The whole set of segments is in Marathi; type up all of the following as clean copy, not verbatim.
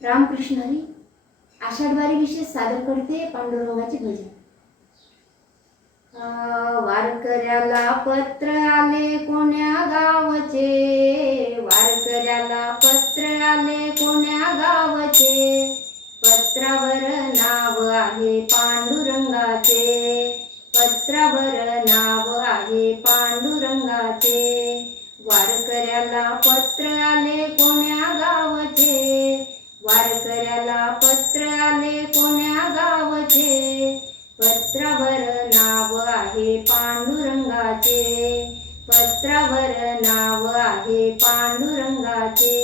रामकृष्ण हरी आषाढवारी विशेष सादर करते पांडुरंगाचे भजन। वारकऱ्याला पत्र आले कोण्या गावचे, वारकऱ्याला पत्र आले कोण्या गावचे, पत्रावर नाव आहे पांडुरंगाचे, पत्रावर नाव आहे पांडुरंगाचे। वारकऱ्याला पत्र आले कोण्या गावचे, वारकऱ्याला पत्र आले कोण्या गावचे, पत्रावर नाव आहे पांडुरंगाचे, पत्रावर नाव आहे पांडुरंगाचे।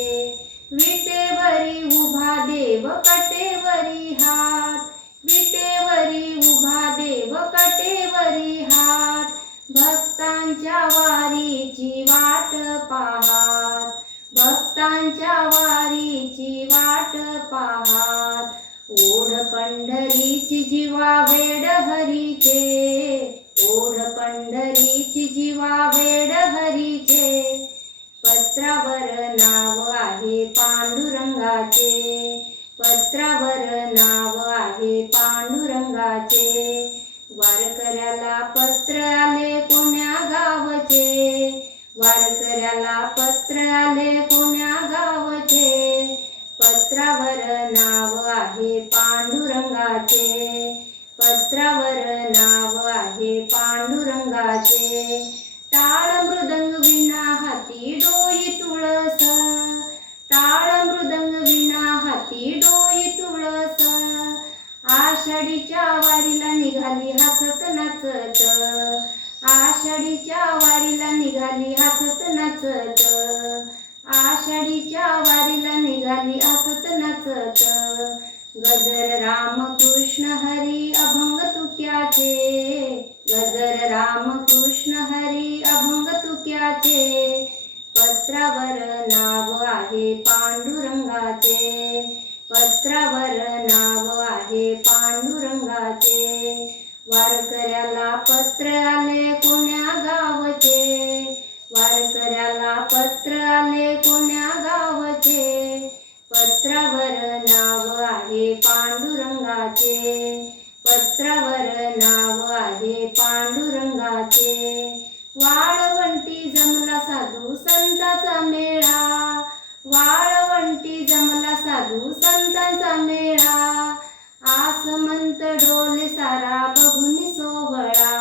विटेवरी उभा देव कटेवरी हात, विटेवरी उभा देव कटेवरी हात, भक्तांच्या वारीची वाट पाहात, भक्तांच्या वारीची वाट पाहात। ओढ पंढरीची जीवा वेड हरीचे, ओढ पंढरीची जीवा वेड हरीचे, पत्रावर नाव आहे पांडुरंगाचे, पत्रावर नाव आहे पांडुरंगाचे। वारकऱ्याला पत्र आले कोण्या गावचे, वारकऱ्याला पत्र आले कोण्या गावचे, पत्रावर नाव आहे पांडुरंगाचे, पत्रावर नाव आहे पांडुरंगाचे। टाळ मृदंग विना हाती डोई तुळस, टाळ मृदंग विना हाती डोई तुळस, आषाढीच्या वारीला निघाली हसत नाचत, आषाढीच्या वारीला निघाली हसत नाचत, आषाढीच्या वारीला निघाली हसत नाचत। गजर रामकृष्ण हरी अभंग तुक्याचे, गजर रामकृष्ण हरी अभंग तुक्याचे, पत्रावर नाव आहे पांडुरंगाचे, पत्रावर नाव आहे पांडुरंगाचे। वारकऱ्याला पत्र आले कोण्या गावचे, वारकऱ्याला पत्र आले कोण्या गावचे, पत्रावर नाव आहे पांडुरंगाचे, पत्रावर नाव आहे पांडुरंगाचे। वाळवंटी जमला साधू संतांचा मेळा, वाळवंटी जमला साधू संतांचा मेळा, आसमंत डोले सारा बघुनी सोहळा,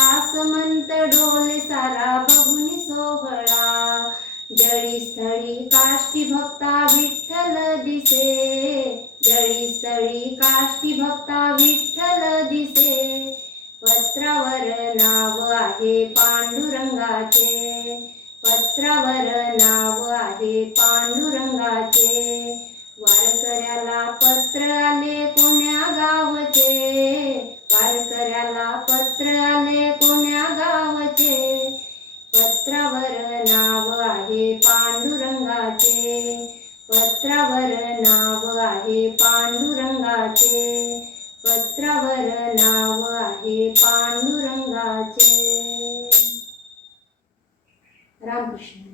आसमंत डोले सारा बघुनी सोहळा। जळी स्थळी काष्टी भक्ता विठ्ठल दिसे, जळी स्थळी काष्टी भक्ता विठ्ठल दिसे, पत्रावर नाव आहे पांडुरंगाचे, पत्रावर नाव आहे पांडुरंगाचे। वारकऱ्याला पत्र आले कोण्या गावचे, वारकऱ्याला पत्र आले कोण्या गावचे, पत्रावर नाव आहे पांडुरंगाचे, पत्रावर नाव आहे पांडुरंगाचे, पत्रावर नाव आहे पांडुरंगाचे। रामकृष्ण।